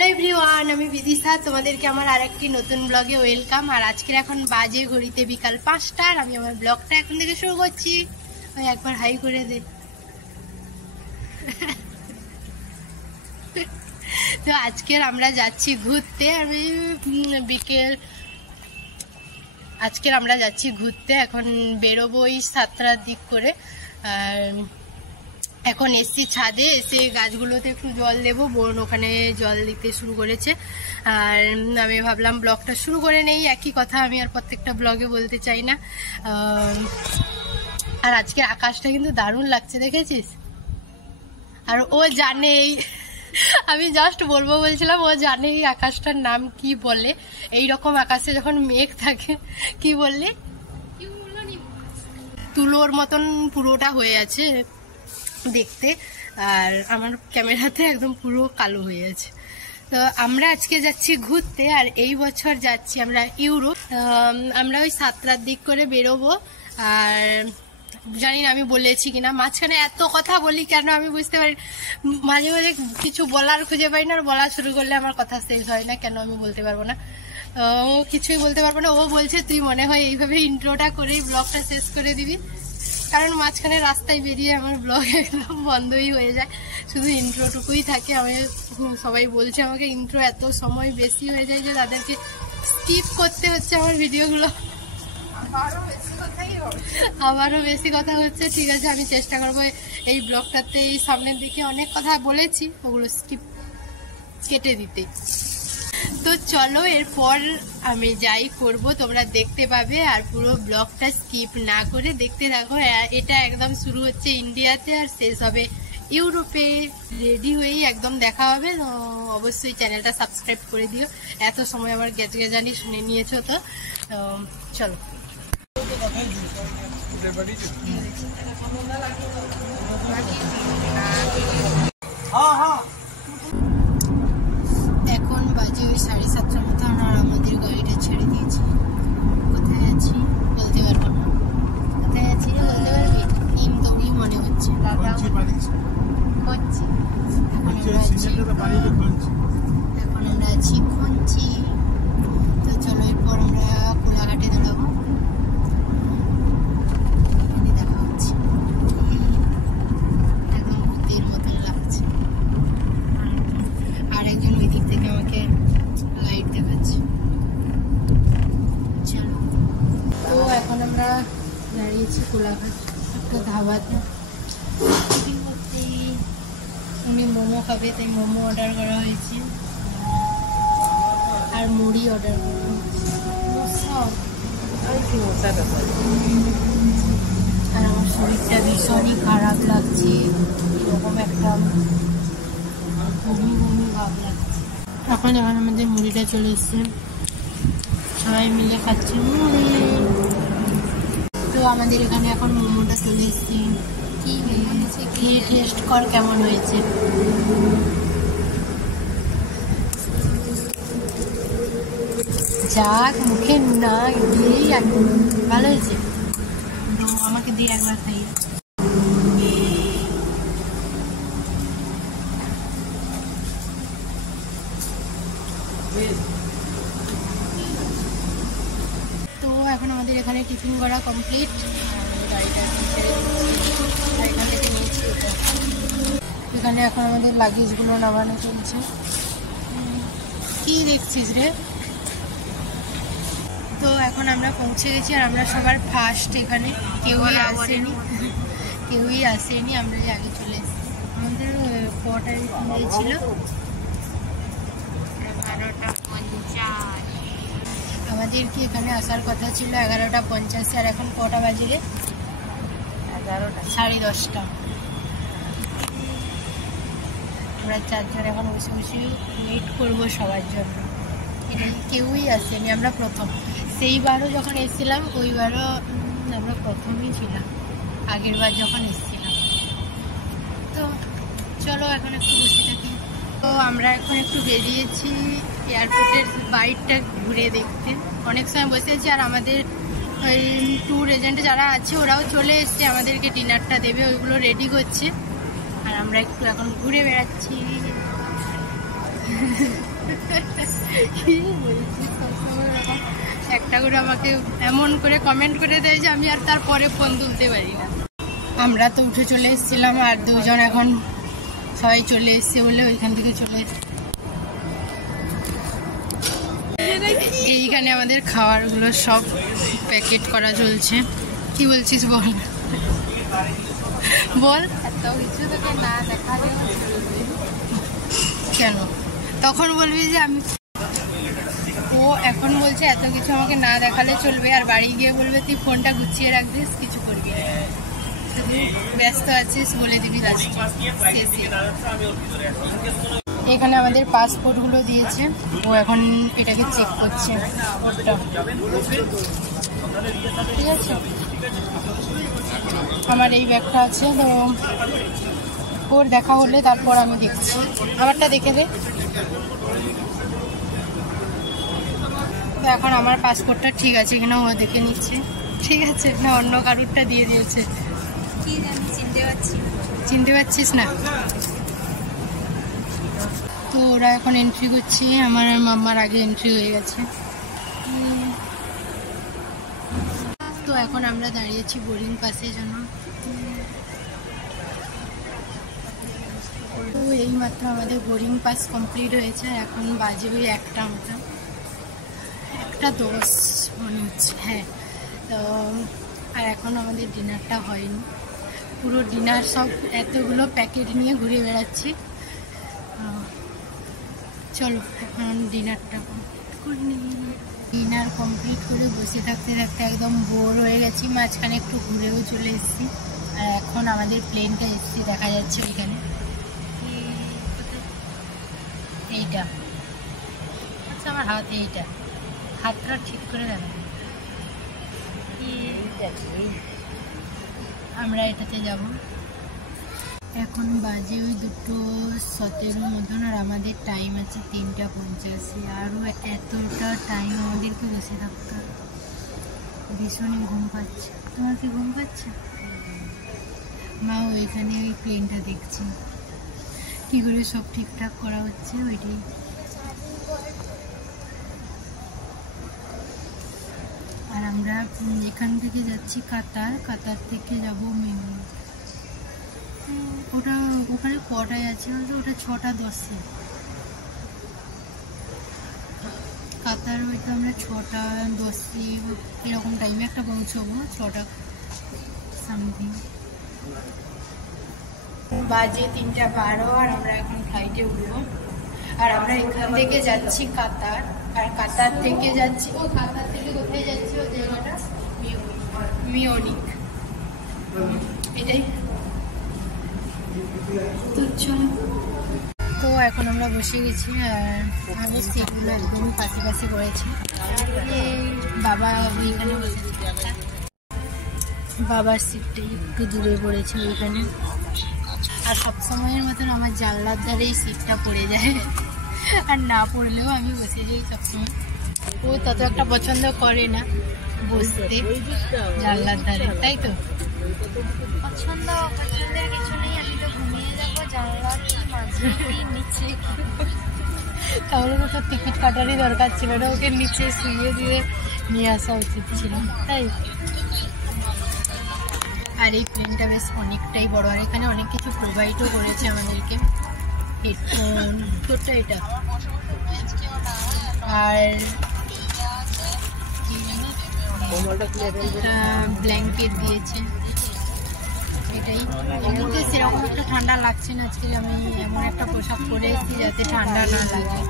Hello everyone, আমি বিদিশা। তোমাদেরকে আমার আরেকটি নতুন ব্লগে ওয়েলকাম। আর আজকের এখন বাজে ঘড়িতে বিকাল 5টা আর আমি আমার ব্লগটা এখন থেকে শুরু করছি। ওই একবার হাই করে দে। তো আজকের আমরা যাচ্ছি ঘুরতে। আমি আজকের আমরা যাচ্ছি ঘুরতে। এখন বেরোবো ওই 7টার দিক করে। আর এখন এসছি ছাদে, এসে গাছগুলোতে একটু জল দেবো। বোন ওখানে জল দিতে শুরু করেছে। আর আমি ভাবলাম ব্লগটা শুরু করে নেই। একই কথা আমি আর প্রত্যেকটা ব্লগে বলতে চাই না। আর আজকে আকাশটা কিন্তু দারুণ লাগছে, দেখেছিস? আর ও জানে, আমি জাস্ট বলবো বলছিলাম, ও জানে এই আকাশটার নাম কি বলে। এইরকম আকাশে যখন মেঘ থাকে, কি বললি, তুলোর মতন পুরোটা হয়ে আছে দেখতে। আর আমার ক্যামেরাতে একদম পুরো কালো হয়ে আছে। তো আমরা আজকে যাচ্ছি ঘুরতে। আর এই বছর যাচ্ছি আমরা ইউরোপ। আমরা ওই 7টার দিক করে বেরোবো। আর জানি না আমি বলেছি কিনা, মাঝখানে এত কথা বলি কেন আমি বুঝতে পারি। মাঝে মাঝে কিছু বলার খুঁজে পাই না, আর বলা শুরু করলে আমার কথা শেষ হয় না। কেন আমি বলতে পারবো না, ও কিছুই বলতে পারবো না। ও বলছে তুই মনে হয় এইভাবে ইন্ট্রোটা করেই ব্লগটা শেষ করে দিবি, কারণ মাঝখানে রাস্তায় বেরিয়ে আমার ব্লগ একদম বন্ধই হয়ে যায়, শুধু ইন্ট্রোটুকুই থাকে। আমি সবাই বলছে আমাকে ইন্ট্রো এত সময় বেশি হয়ে যায় যে তাদেরকে স্কিপ করতে হচ্ছে আমার ভিডিওগুলো। আবারও বেশি কথা হচ্ছে। ঠিক আছে, আমি চেষ্টা করবো এই ব্লগটাতে এই সামনের দিকে অনেক কথা বলেছি ওগুলো স্কিপ কেটে দিতে। তো চলো, এরপর আমি যাই করব তোমরা দেখতে পাবে। আর পুরো ব্লগটা স্কিপ না করে দেখতে থাকো। এটা একদম শুরু হচ্ছে ইন্ডিয়াতে আর শেষ হবে ইউরোপে। রেডি হয়েই একদম দেখা হবে। তো অবশ্যই চ্যানেলটা সাবস্ক্রাইব করে দিও। এত সময় আমার গেজানি শুনে নিয়েছো। তো চলো। এখন বাজে ওই 7:30 মতো। আর আমাদের গাড়িটা ছেড়ে দিয়েছি। কোথায় আছি বলতে পারবো না। কোথায় আছি না বলতে পারবি? ইমদৌড়ি মনে হচ্ছে। এখন আমরা আছি খঞ্চি। তো চলো, এরপর আমরা কোলাঘাটে দাঁড়াবো। দেখা হচ্ছে। একদম ভূতের মতন লাগছে। আর একজন ওই দিক থেকে আমাকে লাইট দেখাচ্ছে। চলো। তো এখন আমরা দাঁড়িয়েছি কোলাঘাট একটা ধাবাতে। উনি মোমো খাবে, তাই মোমো অর্ডার করা হয়েছে। আর মুড়ি অর্ডার করা হয়েছে। আর আমার শরীরটা ভীষণই খারাপ লাগছে। এরকম একটা বমি বমি ভাব লাগছে। এখন আমাদের মুড়িটা চলে এসছে, সবাই মিলে খাচ্ছি মুড়ি। তো আমাদের এখানে এখন মোমোটা চলে এসছে। কি হয়েছে খেয়ে টেস্ট কর কেমন হয়েছে। যাক, মুখে না দিয়েই একদম ভালো হয়েছে। আমাকে দিয়ে একবার খাই। তো এখন আমাদের এখানে টিফিন করা কমপ্লিট। গাড়িটা এখান থেকে নিয়েছি। এখানে এখন আমাদের লাগেজগুলো নামানো চলছে। কি দেখছিস রে? তো এখন আমরা পৌঁছে গেছি। আর আমরা সবার ফার্স্ট। এখানে কেউই আসেনি, আমরা আগে চলে এসেছি। আমাদের কোয়ার্টারে ছিল 11:50। আমাদের কি এখানে আসার কথা ছিল 11:50। আর এখন কটা বাজে রে? 10:30। আমরা 4 জন এখন বসে বসে ওয়েট করবো সবার জন্য। কেউই আসেনি, আমরা প্রথম। সেইবারও যখন এসেছিলাম ওইবারও আমরা প্রথমই ছিলাম, আগের বার যখন এসেছিলাম। তো চলো এখন একটু বসে থাকি। তো আমরা এখন একটু বেরিয়েছি এয়ারপোর্টের বাইরটা ঘুরে দেখতে। অনেক সময় বসে আছি। আর আমাদের ওই ট্যুর এজেন্ট যারা আছে ওরাও চলে এসছে, আমাদেরকে ডিনারটা দেবে, ওইগুলো রেডি করছে। আর আমরা একটু এখন ঘুরে বেড়াচ্ছি। কি বলছিস, সবসময় এরকম একটা করে আমাকে এমন করে কমেন্ট করে দেয় যে আমি আর তারপরে ফোন তুলতে পারি না। আমরা তো উঠে চলে এসেছিলাম, আর দুজন এখন সবাই চলে এসছে বলে ওইখান থেকে চলে এসছে। এইখানে আমাদের খাবারগুলো সব প্যাকেট করা চলছে। কি বলছিস বল বল। এত কিছু তোকে না দেখালেও চলবে। কেন? তখন বলবি যে আমি, ও এখন বলছে এত কিছু আমাকে না দেখালে চলবে, আর বাড়ি গিয়ে বলবে তুই ফোনটা গুছিয়ে রাখবিস, কিছু করবি না, শুধু ব্যস্ত আছিস বলে দিবি লাস্টে। এখানে আমাদের পাসপোর্টগুলো দিয়েছে, ও এখন এটাকে চেক করছে ওটা। ঠিক আছে, আমার এই ব্যাগটা আছে, তো ওর দেখা হলে তারপর আমি দেখছি। আমারটা দেখে দে। তো এখন আমার পাসপোর্টটা ঠিক আছে কিনা ও দেখে নিচ্ছে। ঠিক আছে না, অন্য কারুরটা দিয়ে দিয়েছে। কি জানি, চিনতে পারছিস না? তো ওরা এখন এন্ট্রি করছে, আমার আর মাম্মার আগে এন্ট্রি হয়ে গেছে। তো এখন আমরা দাঁড়িয়েছি বোর্ডিং পাসের জন্য। তো এইমাত্র আমাদের বোর্ডিং পাস কমপ্লিট হয়েছে, এখন বাজে ওই 1টা মতো, 1:10 মনে হচ্ছে। হ্যাঁ, তো আর এখন আমাদের ডিনারটা হয়নি, পুরো ডিনার সব এতগুলো প্যাকেট নিয়ে ঘুরে বেড়াচ্ছি। চলো এখন ডিনারটা করে নিই। ডিনার কমপ্লিট করে বসে থাকতে থাকতে একদম বোর হয়ে গেছি, মাঝখানে একটু ঘুরেও চলে এসেছি। আর এখন আমাদের প্লেনটা এসেছি, দেখা যাচ্ছে ওইখানে, এইটা আচ্ছা আমার হাত, এইটা হাতটা ঠিক করে দেখা, আমরা এটাতে যাব। এখন বাজে ওই 2:17 মতন, আর আমাদের টাইম আছে 3:85। আরও এতটা টাইম আমাদেরকে বসে থাকতে হবে। ভীষণই ঘুম পাচ্ছে। তোমার কি ঘুম পাচ্ছে? মা ওইখানে ওই প্লেনটা দেখছি কী করে সব ঠিকঠাক করা হচ্ছে, ওইটাই। আর আমরা এখান থেকে যাচ্ছি কাতার, কাতার থেকে যাব মেহুল। ওটা ওখানে কটায় আছে বলতো? ওটা 6:10-এ কাতার, হয়তো আমরা 6:10 এরকম টাইমে একটা পৌঁছবো, 6টা সামথিং। বাজে 3:12, আর আমরা এখন ফ্লাইটে উঠবো। আর আমরা এখান থেকে যাচ্ছি কাতার, আর কাতার থেকে যাচ্ছি, ও কাতার থেকে কোথায় যাচ্ছি ও জায়গাটা মিউনিখ, এটাই। তো এখন আমরা বসে গেছি, আর আমাদের সিটগুলো একদমই পাশে পাশে পড়েছে। বাবা ওইখানে বসেছে, বাবার সিটটাই একটু দূরে পড়েছে ওইখানে। আর সবসময়ের মতন আমার জানলার ধারেই সিটটা পড়ে যায়, আর না পড়লেও আমি বসে যাই সবসময়। ও তত একটা পছন্দ করে না বসতে জানলার ধারে, তাই তো? পছন্দের কিছু নেই, আমি তো ঘুমিয়ে যাবো জানলার নিচে। তাহলে তো তোর টিকিট কাটারই দরকার ছিল না, ওকে নিচে শুয়ে দিয়ে নিয়ে আসা উচিত ছিল, তাই। আর এই প্লেনটা বেশ অনেকটাই বড়, আর এখানে অনেক কিছু প্রোভাইডও করেছে আমাদেরকে। হেডফোন, তোরটা এটা, আর ব্ল্যাঙ্কেট দিয়েছে, এটাই। এমনিতে সেরকম একটা ঠান্ডা লাগছে না আজকে, আমি এমন একটা পোশাক পরে এসেছি যাতে ঠান্ডা না লাগে।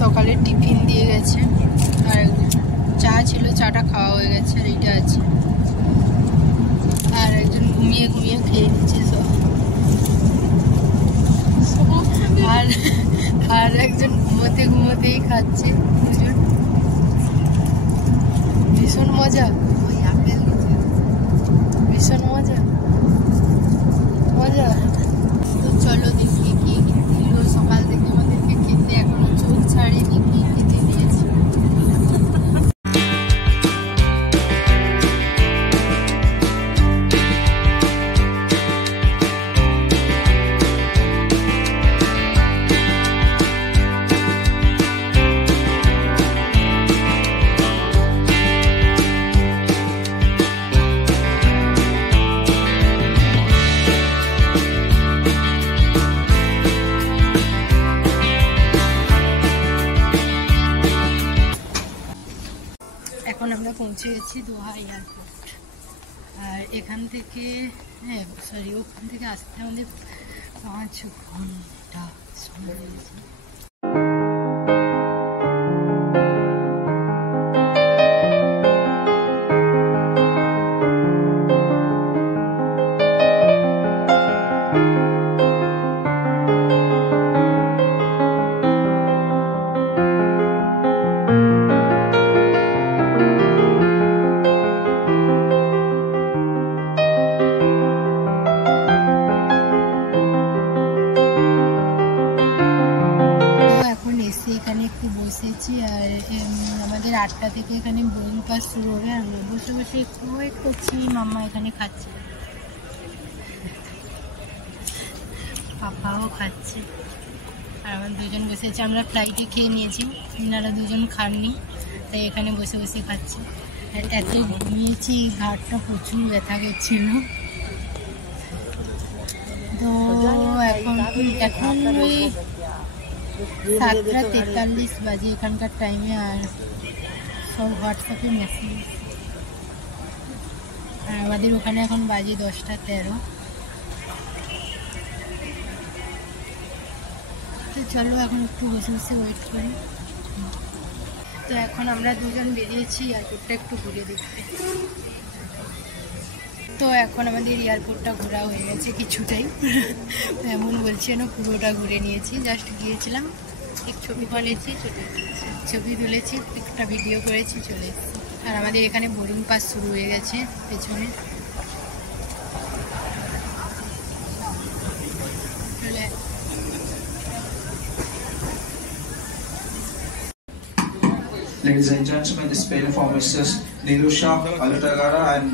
সকালে টিফিন দিয়ে গেছে, আর চা ছিল, চাটা খাওয়া হয়ে গেছে, আর এইটা আছে। আর একজন ঘুমিয়ে ঘুমিয়ে খেয়ে নিচ্ছে সব, আর একজন ঘুমোতে ঘুমোতেই খাচ্ছে। দুজন ভীষণ মজা, ভীষণ মজা মজা। তো চলো দেখি কি দিল সকাল থেকে আমাদেরকে খেতে, এখনো চোখ ছাড়িনি কি খেতে দিয়েছে। এখন আমরা পৌঁছে গেছি দোহা এয়ারপোর্ট, আর এখান থেকে ওখান থেকে আসতে আমাদের 5 ঘন্টা সময় লেগেছে। এখানে একটু বসেছি, আর আমাদের 8টা থেকে এখানে বোর্ডিং পাস শুরু হবে। আমরা বসে বসে একটু ওয়েট করছি, মাম্মা এখানে খাচ্ছে, পাপাও খাচ্ছে, আর আমার দুজন বসেছে। আমরা ফ্লাইটে খেয়ে নিয়েছি, এনারা দুজন খাননি, তাই এখানে বসে বসে খাচ্ছি। আর এত ঘুমিয়েছি, ঘাটটা প্রচুর ব্যথা করছিল। তো এখন ওই 7:43 বাজে এখানকার টাইমে, আর সব হোয়াটসঅ্যাপে মেসেজ। আর আমাদের ওখানে এখন বাজে 10:13। তো চলো এখন একটু বসে বসে ওয়েট করি। তো এখন আমরা দুজন বেরিয়েছি এয়ারপোর্টটা একটু ঘুরে দেখতে। তো এখন আমাদের এয়ারপোর্টটা ঘোরা হয়ে গেছে কিছুটাই, এমন বলছি না, পুরোটা ঘুরে নিয়েছি। জাস্ট গিয়েছিলাম, এক ছবি বানিয়েছি, ছবি তুলেছি, একটা ভিডিও করেছি, চলে এসেছি। আর আমাদের এখানে বোর্ডিং পাস শুরু হয়ে গেছে পেছনে। Ladies and gentlemen, this plane for Mrs. Nirusha Alutagara and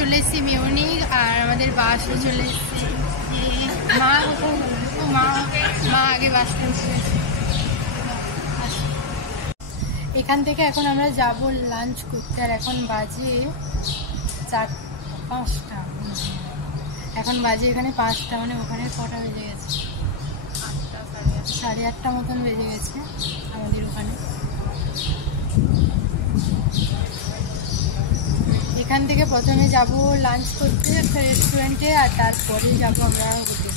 চলে এসেছি মিউনিখ, আর আমাদের বাসও চলে এসেছে। মা আগে বাসটা উঠে এখান থেকে এখন আমরা যাব লাঞ্চ করতে। আর এখন বাজে 5টা, এখন বাজে এখানে 5টা, মানে ওখানে কটা বেজে গেছে? 8:30 মতন বেজে গেছে আমাদের ওখানে। এখান থেকে প্রথমে যাব লাঞ্চ করতে একটা রেস্টুরেন্টে, আর তারপরে যাব আমরা হোটেলে।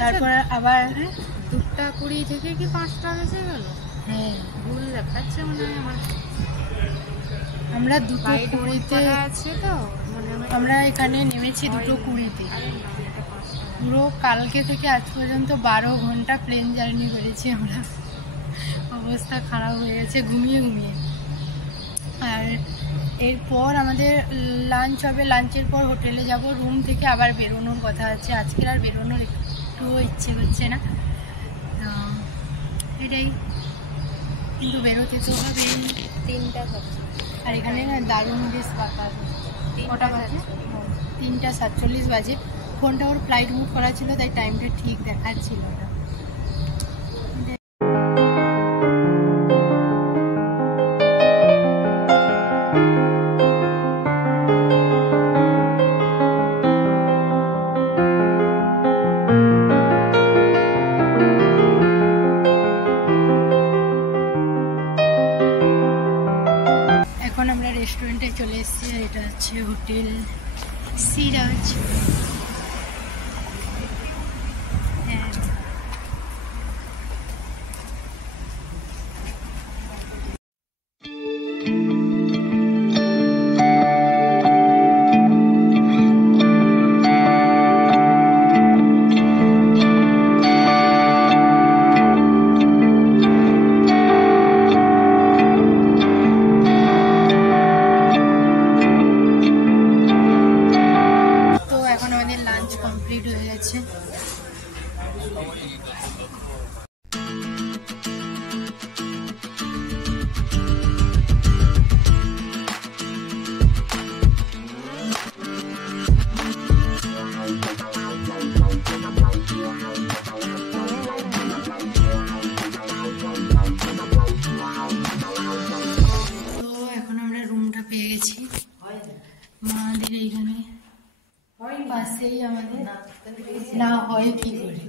তারপর আবার 2:20 থেকে কি 5টা বেজে গেল? হ্যাঁ, ভুল দেখাচ্ছে মনে হয় আমার। আমরা 2:20 আছে তো মনে হয়। আমরা এখানে নেমেছি 2:20। পুরো কালকে থেকে আজ পর্যন্ত 12 ঘন্টা প্লেন জার্নি করেছি আমরা। অবস্থা খারাপ হয়ে গেছে ঘুমিয়ে ঘুমিয়ে। আর এরপর আমাদের লাঞ্চ হবে, লাঞ্চের পর হোটেলে যাব, রুম থেকে আবার বেরোনোর কথা আছে। আজকের আর বেরোনোর একটুও ইচ্ছে করছে না, এটাই। কিন্তু বেরোতে তো হবে। 3টা বাজে। আর এখানে না দারুণ বেশ বাতাস। কটা বাজে? 3:47 বাজে। ফোনটা ওর ফ্লাইট মুড করা ছিল, তাই টাইমটা ঠিক দেখাচ্ছিল না। এখন আমরা রেস্টুরেন্টে চলে এসেছি, আর এটা হচ্ছে হোটেল সিরাজ। কমপ্লিট হয়ে গেছে। এখন আমরা রুমটা পেয়ে গেছি মাদের এইখানে পাশেই। আমাদের না হয় কি করে।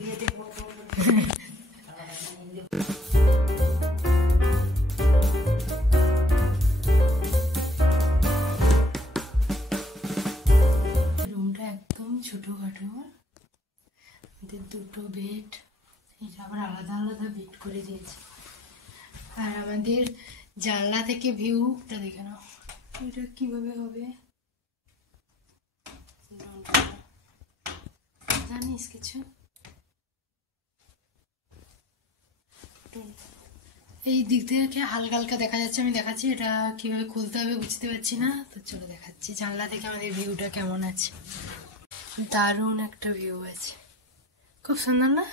রুমটা একদম ছোটখাটো, আমাদের 2টো বেড, এটা আবার আলাদা আলাদা বেড করে দিয়েছে। আর আমাদের জানলা থেকে ভিউটা দেখে নাও, এটা কিভাবে হবে জানিস কিছু? এই দিক থেকে হালকা হালকা দেখা যাচ্ছে, আমি দেখাচ্ছি। এটা কিভাবে খুলতে হবে বুঝতে পারছি না, তো চলো দেখাচ্ছি। জানলা থেকে আমাদের ভিউটা কেমন আছে। দারুণ একটা ভিউ আছে, খুব সুন্দর না?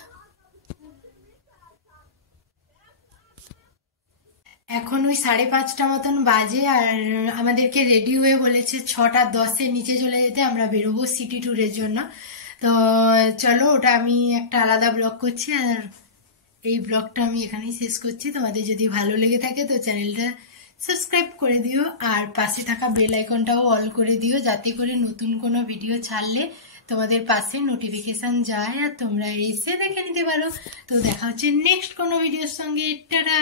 এখন ওই 5:30 মতন বাজে, আর আমাদেরকে রেডি হয়ে বলেছে 6:10 নিচে চলে যেতে। আমরা বেরোবো সিটি ট্যুরের জন্য। তো চলো, ওটা আমি একটা আলাদা ব্লগ করছি, আর এই ব্লগটা আমি এখানেই শেষ করছি। তোমাদের যদি ভালো লেগে থাকে তো চ্যানেলটা সাবস্ক্রাইব করে দিও, আর পাশে থাকা বেল আইকনটাও অল করে দিও, যাতে করে নতুন কোনো ভিডিও ছাড়লে তোমাদের পাশে নোটিফিকেশন যায় আর তোমরা এসে দেখে নিতে পারো। তো দেখা হচ্ছে নেক্সট কোনো ভিডিওর সঙ্গে। টাটা।